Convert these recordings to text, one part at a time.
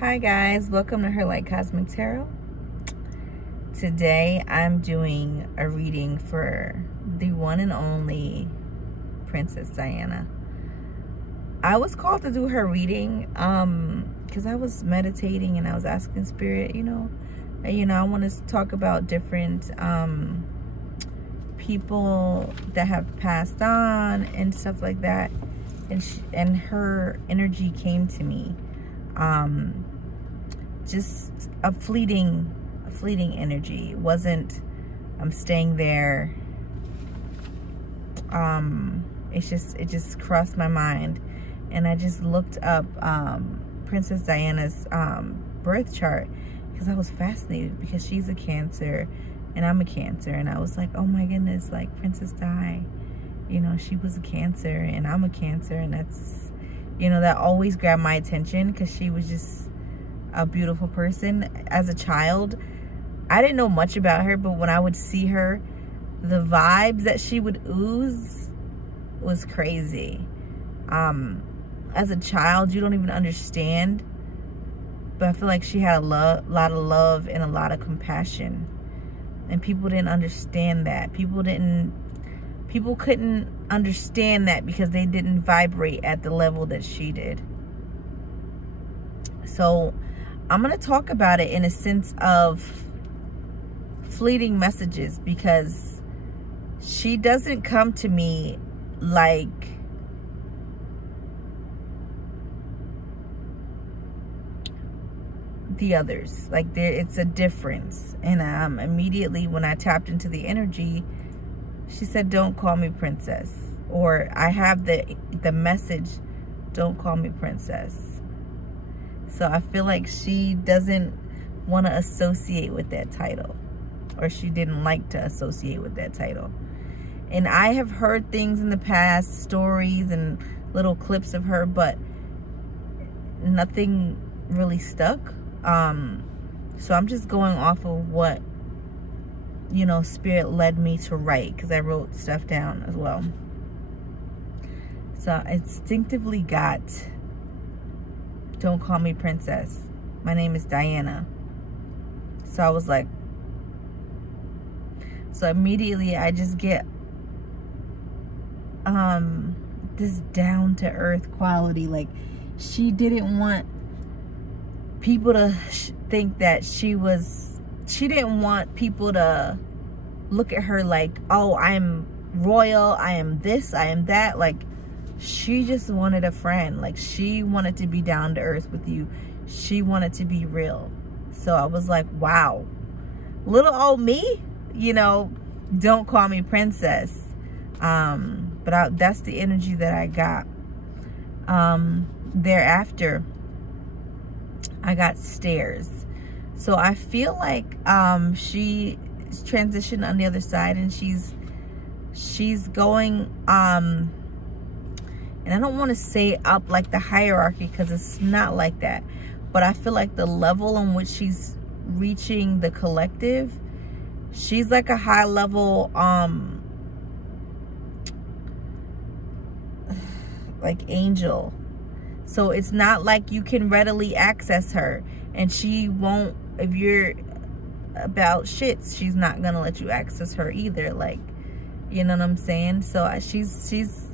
Hi guys, welcome to her.lite.cosmic tarot. Today I'm doing a reading for the one and only Princess Diana. I was called to do her reading because I was meditating and I was asking Spirit, I want to talk about different people that have passed on and stuff like that, and her energy came to me. Just a fleeting energy. It wasn't I'm staying there. It just crossed my mind, and I just looked up Princess Diana's birth chart because I was fascinated, because she's a Cancer and I'm a Cancer, and I was like, oh my goodness, like Princess Di, she was a Cancer and I'm a Cancer, and that's, that always grabbed my attention because she was just a beautiful person. As a child, I didn't know much about her, but when I would see her, the vibes that she would ooze was crazy. As a child, you don't even understand, but I feel like she had a lot of love and a lot of compassion, and people didn't understand that. People couldn't understand that because they didn't vibrate at the level that she did. So I'm going to talk about it in a sense of fleeting messages, because she doesn't come to me like the others. Like, it's a difference. And immediately when I tapped into the energy, she said, don't call me princess. Or I have the message, don't call me princess. So I feel like she doesn't want to associate with that title, or she didn't like to associate with that title. And I have heard things in the past, stories and little clips of her, but nothing really stuck. So I'm just going off of what, Spirit led me to write, because I wrote stuff down as well. So I instinctively got, don't call me princess. My name is Diana. So I was like, so immediately I just get this down to earth quality. Like, she didn't want people to think that she didn't want people to look at her like, oh, I'm royal, I am this, I am that. Like, she just wanted a friend. Like, she wanted to be down to earth with you. She wanted to be real. So I was like, wow, little old me, don't call me princess. But that's the energy that I got. Thereafter, I got stairs. So I feel like she transitioned on the other side, and she's going and I don't want to say up like the hierarchy, because it's not like that, but I feel like the level on which she's reaching the collective, she's like a high level like angel. So it's not like you can readily access her, and she won't, if you're about shits, she's not gonna let you access her either. Like, you know what I'm saying? So she's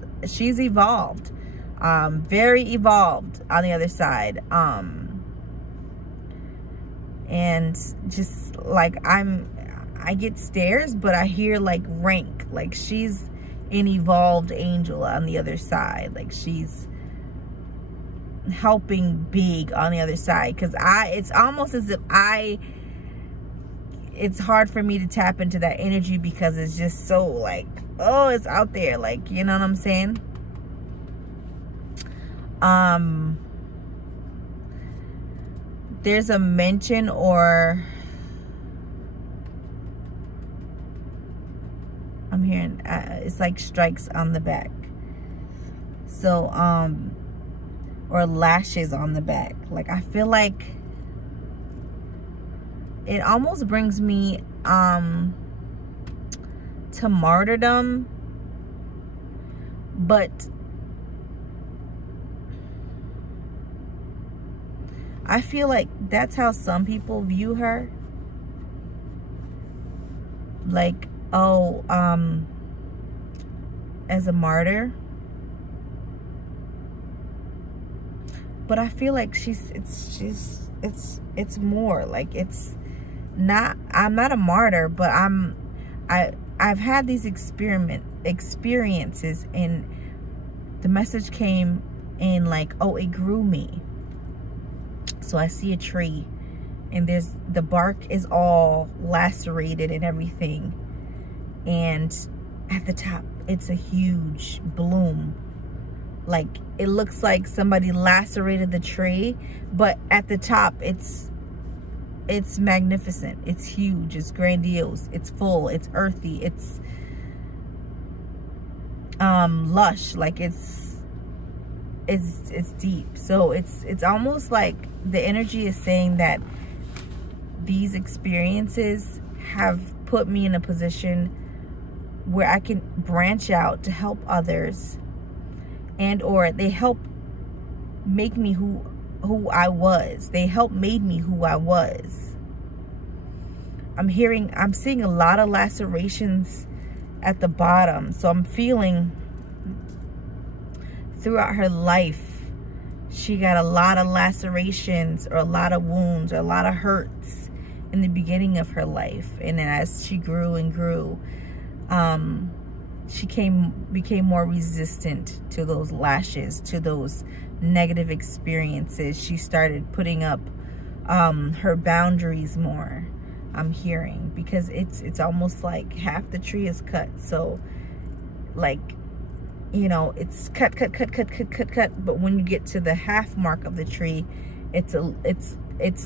evolved, very evolved on the other side. And just like, I get stares, but I hear like rank, like she's an evolved angel on the other side. Like, she's helping big on the other side, because it's almost as if it's hard for me to tap into that energy, because it's just so like, oh, it's out there, like, you know what I'm saying? There's a mention, or I'm hearing it's like strikes on the back. So or lashes on the back. Like, I feel like it almost brings me to martyrdom, but I feel like that's how some people view her. Like, oh, as a martyr. But I feel like it's more like, it's not, I'm not a martyr, but I've had these experiences, and the message came in like, oh, it grew me. So I see a tree, and the bark is all lacerated and everything, and at the top it's a huge bloom. Like, it looks like somebody lacerated the tree, but at the top it's magnificent, it's huge, it's grandiose, it's full, it's earthy, it's lush, like it's deep. So it's almost like the energy is saying that these experiences have put me in a position where I can branch out to help others, and or they help make me who I was. They help made me who I was. I'm seeing a lot of lacerations at the bottom. So I'm feeling throughout her life, she got a lot of lacerations, or a lot of wounds, or a lot of hurts in the beginning of her life. And then as she grew and grew, she became more resistant to those lashes, to those negative experiences. She started putting up her boundaries more, I'm hearing, because it's almost like half the tree is cut. So like, you know, it's cut, but when you get to the half mark of the tree, it's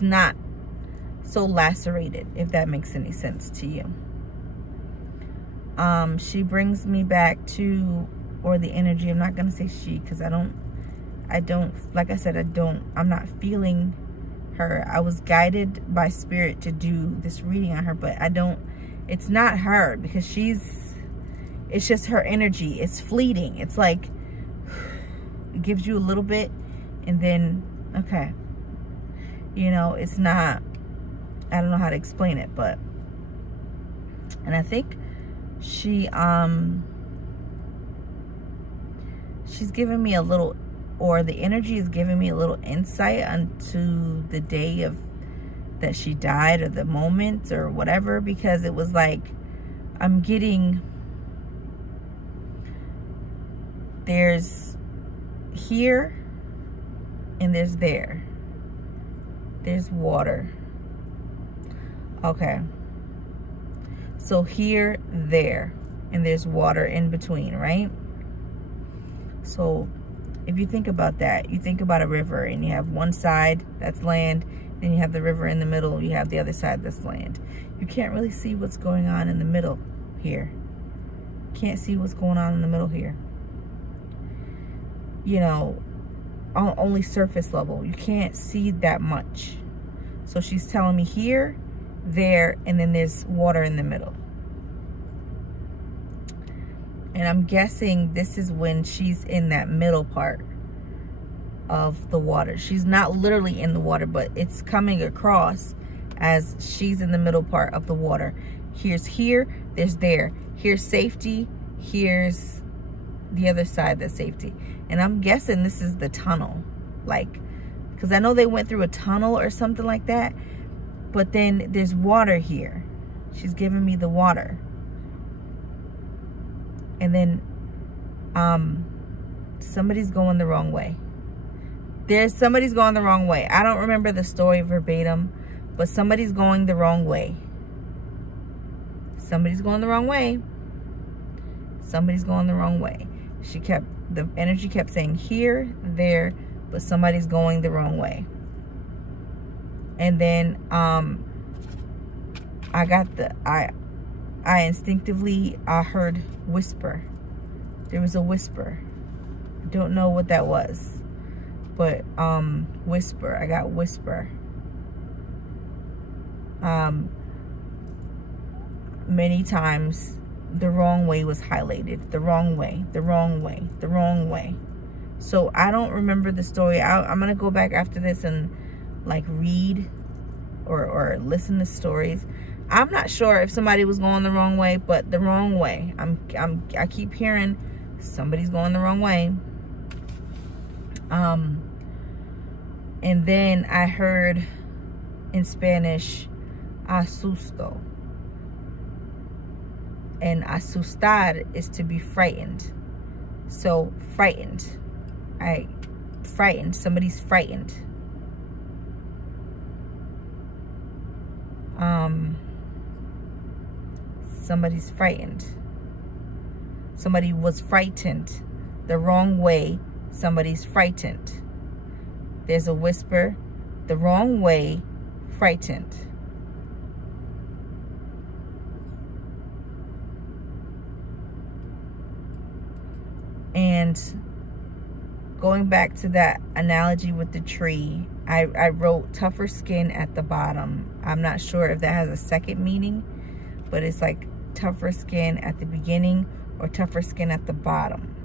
not so lacerated, if that makes any sense to you. She brings me back to, or the energy, I'm not gonna say she, because I don't, like I said, I'm not feeling her. I was guided by spirit to do this reading on her, but it's not her, because it's just her energy. It's fleeting. It's like, it gives you a little bit, and then, okay. You know, it's not, I don't know how to explain it, but, and I think she's giving me a little, or the energy is giving me a little insight onto the day that she died, or the moment, or whatever, because it was like, I'm getting, there's here and there's there. There's water. Okay. So here, there, and there's water in between, right? So if you think about that, you think about a river, and you have one side that's land, then you have the river in the middle, you have the other side that's land. You can't really see what's going on in the middle here. Can't see what's going on in the middle here. You know, only surface level. You can't see that much. So she's telling me here, there, and then there's water in the middle. And I'm guessing this is when she's in that middle part of the water. She's not literally in the water, but it's coming across as she's in the middle part of the water. Here's here, there's there. Here's safety, here's the other side that's safety. And I'm guessing this is the tunnel. Like, because I know they went through a tunnel or something like that. But then there's water here. She's giving me the water. And then somebody's going the wrong way. Somebody's going the wrong way. I don't remember the story verbatim, but somebody's going the wrong way. Somebody's going the wrong way. Somebody's going the wrong way. The energy kept saying here, there, but somebody's going the wrong way. And then I instinctively, I heard whisper. There was a whisper. I don't know what that was, but whisper. I got whisper. Many times the wrong way was highlighted. The wrong way, the wrong way, the wrong way. So I don't remember the story. I'm gonna go back after this and like read or listen to stories. I'm not sure if somebody was going the wrong way, but the wrong way. I keep hearing somebody's going the wrong way. And then I heard in Spanish, asusto. And asustar is to be frightened. So frightened. Frightened. Somebody's frightened. Somebody's frightened. Somebody was frightened the wrong way. Somebody's frightened. There's a whisper, the wrong way, frightened. And going back to that analogy with the tree, I wrote tougher skin at the bottom. I'm not sure if that has a second meaning, but it's like tougher skin at the beginning or tougher skin at the bottom.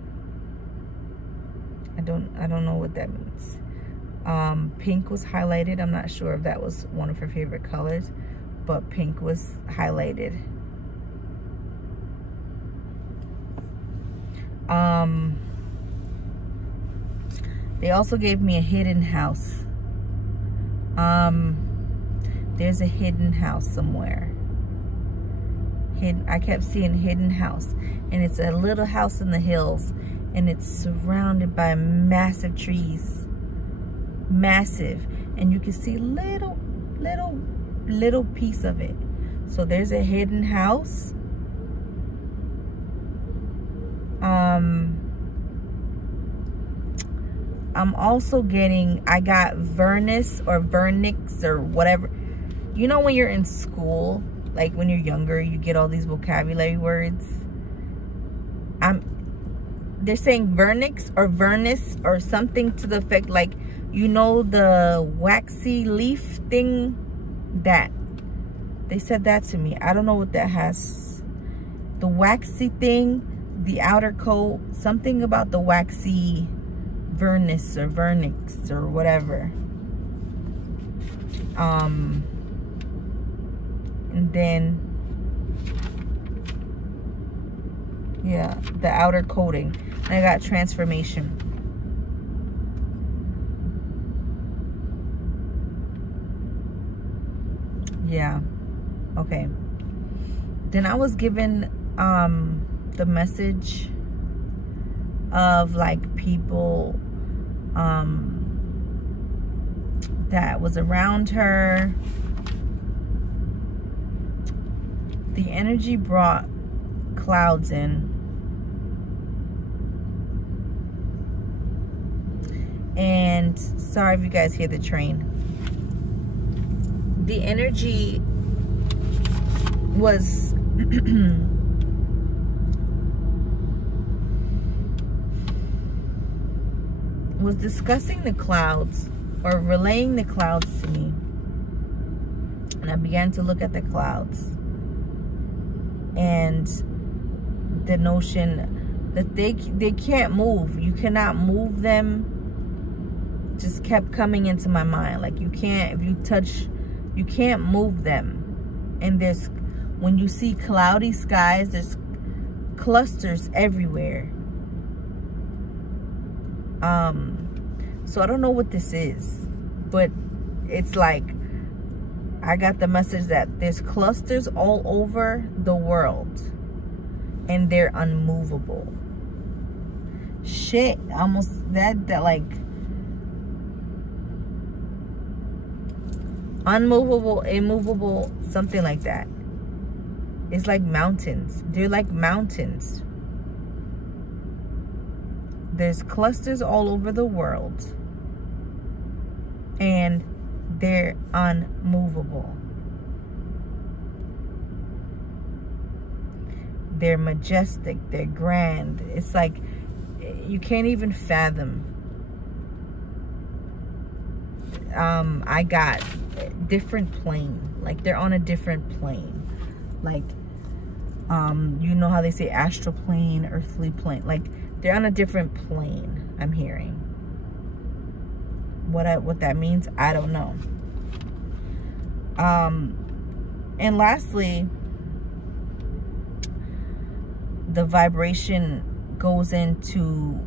I don't know what that means. Pink was highlighted. I'm not sure if that was one of her favorite colors, but pink was highlighted. They also gave me a hidden house. There's a hidden house somewhere. I kept seeing hidden house, and it's a little house in the hills, and it's surrounded by massive trees. Massive, and you can see little piece of it. So there's a hidden house. I'm also getting, I got Vernix or Vernix or whatever. You know when you're in school, like when you're younger, you get all these vocabulary words. They're saying Vernix or Vernix or something to the effect like, you know, the waxy leaf thing, that they said that to me. I don't know what that has. The waxy thing, the outer coat, something about the waxy Vernix or Vernix or whatever. And then, yeah, the outer coating. And I got transformation. Yeah, okay. Then I was given the message of like people that was around her. The energy brought clouds in. And sorry if you guys hear the train. The energy was was discussing the clouds, or relaying the clouds to me. And I began to look at the clouds, and the notion that they can't move. You cannot move them just kept coming into my mind. Like, you can't, if you touch, you can't move them. And there's, when you see cloudy skies, there's clusters everywhere. So I don't know what this is, but it's like, I got the message that there's clusters all over the world and they're unmovable. Shit, almost that like unmovable, immovable, something like that. It's like mountains. They're like mountains. There's clusters all over the world and they're unmovable. They're majestic, they're grand. It's like you can't even fathom. I got different plane, like they're on a different plane. Like you know how they say astral plane, earthly plane, like they're on a different plane, I'm hearing. what that means, I don't know. And lastly, the vibration goes into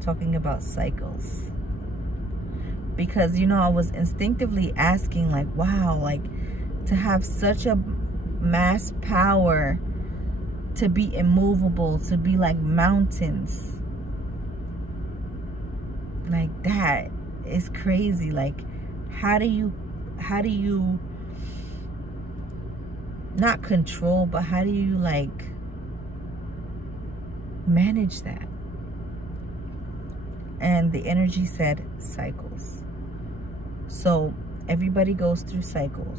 talking about cycles, because, you know, I was instinctively asking, like, wow, like, to have such a mass power, to be immovable, to be like mountains, like, that is crazy. Like, how do you not control, but how do you, like, manage that? And the energy said cycles. So everybody goes through cycles.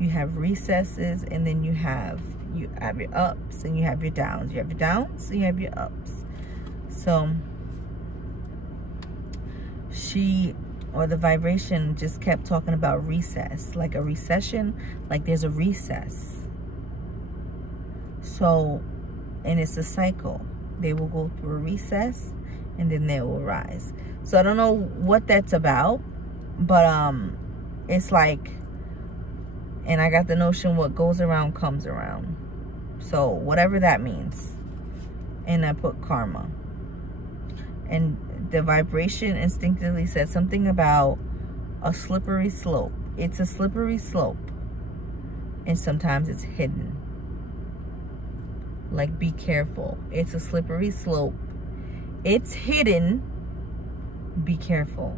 You have recesses, and then you have your ups, and you have your downs. You have your downs, and you have your ups. So the vibration just kept talking about recess, like a recession, like there's a recess. So, and it's a cycle. They will go through a recess, and then they will rise. So I don't know what that's about, but it's like, and I got the notion, what goes around comes around. So whatever that means. And I put karma. And the vibration instinctively said something about a slippery slope. It's a slippery slope, and sometimes it's hidden. Like, be careful. It's a slippery slope. It's hidden. Be careful.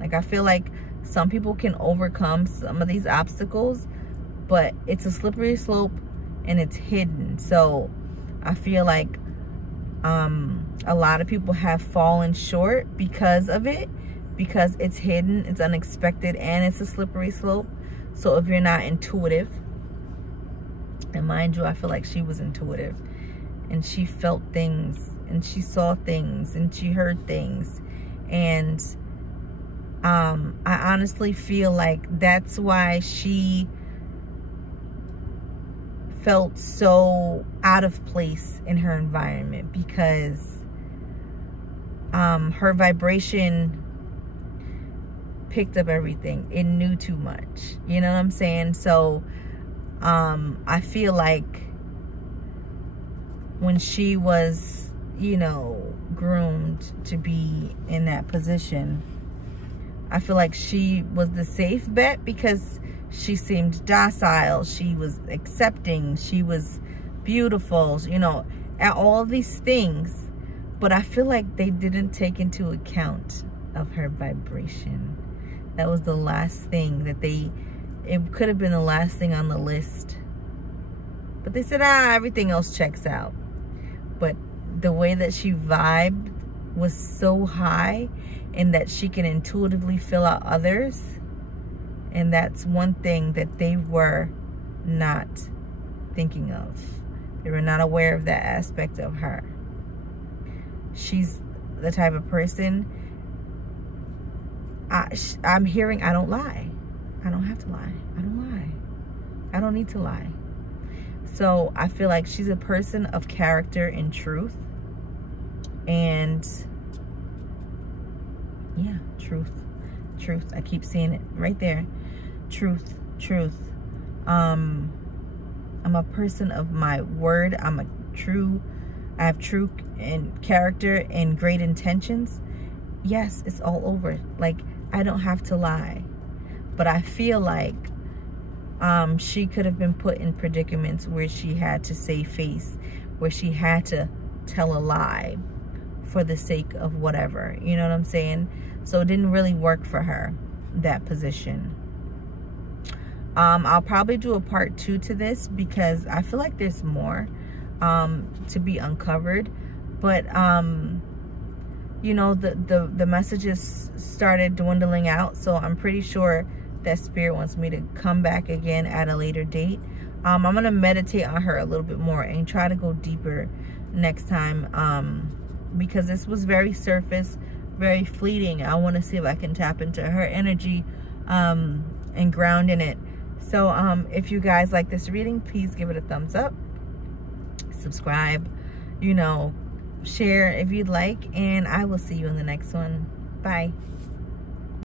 Like, I feel like some people can overcome some of these obstacles, but it's a slippery slope and it's hidden. So I feel like a lot of people have fallen short because of it, because it's hidden, it's unexpected, and it's a slippery slope. So if you're not intuitive, and mind you, I feel like she was intuitive, and she felt things, and she saw things, and she heard things, and I honestly feel like that's why she felt so out of place in her environment, because her vibration picked up everything. It knew too much. You know what I'm saying? So I feel like when she was, you know, groomed to be in that position, I feel like she was the safe bet, because she seemed docile, she was accepting, she was beautiful, you know, and all of these things. But I feel like they didn't take into account of her vibration. That was the last thing that it could have been the last thing on the list. But they said, everything else checks out. But the way that she vibed was so high, and that she can intuitively feel out others. And that's one thing that they were not thinking of. They were not aware of that aspect of her. She's the type of person, I'm hearing, I don't lie. I don't have to lie. I don't lie. I don't need to lie. So I feel like she's a person of character and truth. And yeah, truth. I keep seeing it right there. Truth. I'm a person of my word. I have true and character and great intentions. Yes, it's all over. Like, I don't have to lie. But I feel like she could have been put in predicaments where she had to save face, where she had to tell a lie for the sake of whatever. You know what I'm saying? So it didn't really work for her, that position. I'll probably do a part 2 to this, because I feel like there's more to be uncovered. But you know, the messages started dwindling out, so I'm pretty sure that Spirit wants me to come back again at a later date. I'm gonna meditate on her a little bit more and try to go deeper next time, because this was very surface, very fleeting. I want to see if I can tap into her energy and ground in it. So if you guys like this reading, please give it a thumbs up, subscribe, you know, share if you'd like, and I will see you in the next one. Bye.